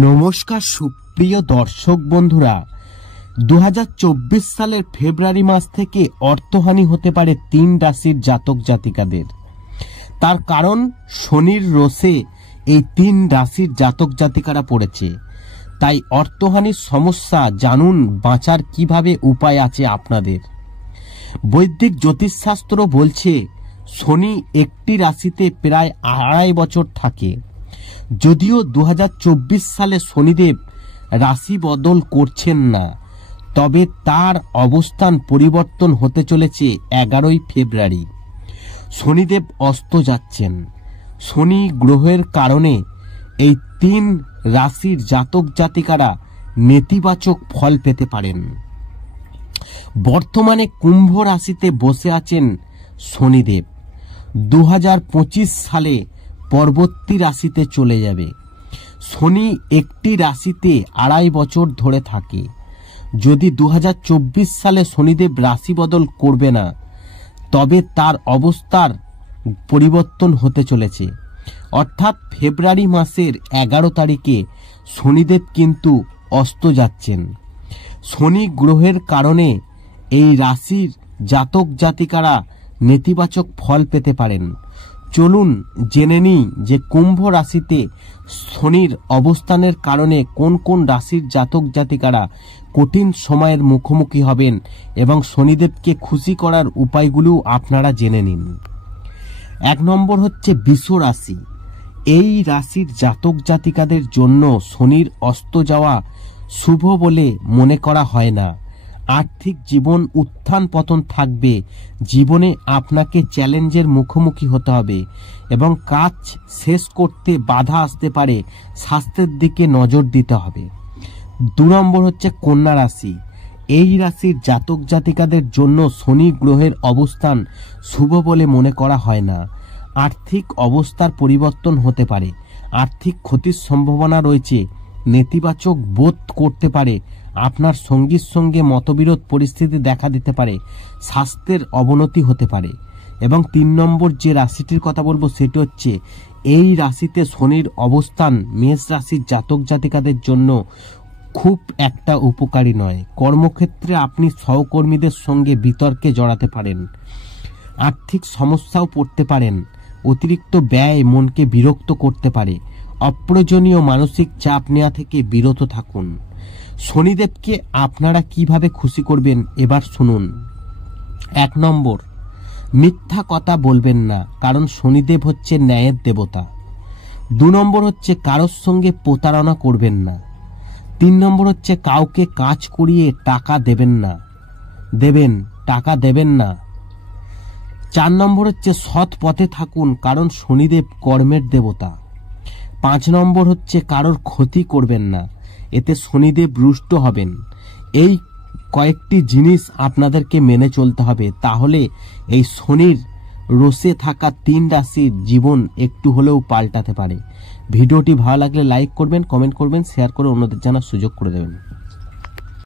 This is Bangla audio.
নমস্কার সুপ্রিয় দর্শক বন্ধুরা, 2024 সালের ফেব্রুয়ারি মাস থেকে অর্থহানি হতে পারে 3 রাশির জাতক জাতিকাদের। তার কারণ শনির রোষে এই 3 রাশির জাতক জাতিকারা পড়েছে। তাই অর্থহানির সমস্যা জানুন, বাঁচার কিভাবে উপায় আছে আপনাদের। বৈদিক জ্যোতিষশাস্ত্র বলছে শনি একটি রাশিতে প্রায় 2.5 বছর থাকে। যদিও 2024 সালে শনিদেব রাশি বদল করছেন না, তবে তার অবস্থান পরিবর্তন হতে চলেছে 11ই ফেব্রুয়ারি। শনিদেব অস্ত যাচ্ছেন। শনি গ্রহের কারণে এই 3 রাশির জাতক জাতিকারা নেতিবাচক ফল পেতে পারেন। বর্তমানে কুম্ভ রাশিতে বসে আছেন শনিদেব। 2025 সালে পরবর্তী রাশিতে চলে যাবে। শনি একটি রাশিতে 2.5 বছর ধরে থাকে। যদি 2024 সালে শনিদেব রাশি বদল করবে না, তবে তার অবস্থার পরিবর্তন হতে চলেছে। অর্থাৎ ফেব্রুয়ারি মাসের 11 তারিখে শনিদেব কিন্তু অস্ত যাচ্ছেন। শনি গ্রহের কারণে এই রাশির জাতক জাতিকারা নেতিবাচক ফল পেতে পারেন। চলুন জেনে নিই যে কুম্ভ রাশিতে শনির অবস্থানের কারণে কোন কোন রাশির জাতক জাতিকারা কঠিন সময়ের মুখোমুখি হবেন এবং শনিদেবকে খুশি করার উপায়গুলো আপনারা জেনে নিন। 1 নম্বর হচ্ছে বৃষ রাশি। এই রাশির জাতক জাতিকাদের জন্য শনির অস্ত যাওয়া শুভ বলে মনে করা হয় না। আর্থিক জীবন উত্থান পতন থাকবে। জীবনে আপনাকে চ্যালেঞ্জের মুখোমুখি হতে হবে এবং কাজ শেষ করতে বাধা আসতে পারে। স্বাস্থ্যের দিকে নজর দিতে হবে। 2 নম্বর হচ্ছে কন্যা রাশি। এই রাশির জাতক জাতিকাদের জন্য শনি গ্রহের অবস্থান শুভ বলে মনে করা হয় না। আর্থিক অবস্থার পরিবর্তন হতে পারে। আর্থিক ক্ষতির সম্ভাবনা রয়েছে। নেতিবাচক বোধ করতে পারে। আপনার সঙ্গীর সঙ্গে মতবিরোধ পরিস্থিতি দেখা দিতে পারে। স্বাস্থ্যের অবনতি হতে পারে। এবং 3 নম্বর যে রাশিটির কথা বলবো সেটি হচ্ছে, এই রাশিতে শনির অবস্থান মেষ রাশির জাতক জাতিকাদের জন্য খুব একটা উপকারী নয়। কর্মক্ষেত্রে আপনি সহকর্মীদের সঙ্গে বিতর্কে জড়াতে পারেন। আর্থিক সমস্যাও পড়তে পারেন। অতিরিক্ত ব্যয় মনকে বিরক্ত করতে পারে। অপ্রয়োজনীয় মানসিক চাপ নেওয়া থেকে বিরত থাকুন। শনিদেবকে আপনারা কিভাবে খুশি করবেন এবার শুনুন। 1 নম্বর, মিথ্যা কথা বলবেন না, কারণ শনিদেব হচ্ছে ন্যায়ের দেবতা। 2 নম্বর হচ্ছে কারোর সঙ্গে প্রতারণা করবেন না। 3 নম্বর হচ্ছে কাউকে কাজ করিয়ে টাকা দেবেন না। টাকা দেবেন না। 4 নম্বর হচ্ছে সৎ পথে থাকুন, কারণ শনিদেব কর্মের দেবতা। 5 নম্বর হচ্ছে কারোর ক্ষতি করবেন না, এতে শনিদেব রুষ্ট হবেন। এই কয়েকটি জিনিস আপনাদেরকে মেনে চলতে হবে, তাহলে এই শনির রোষে থাকা 3 রাশির জীবন একটু হলেও পাল্টাতে পারে। ভিডিওটি ভালো লাগলে লাইক করবেন, কমেন্ট করবেন, শেয়ার করে অন্যদের জানার সুযোগ করে দেবেন।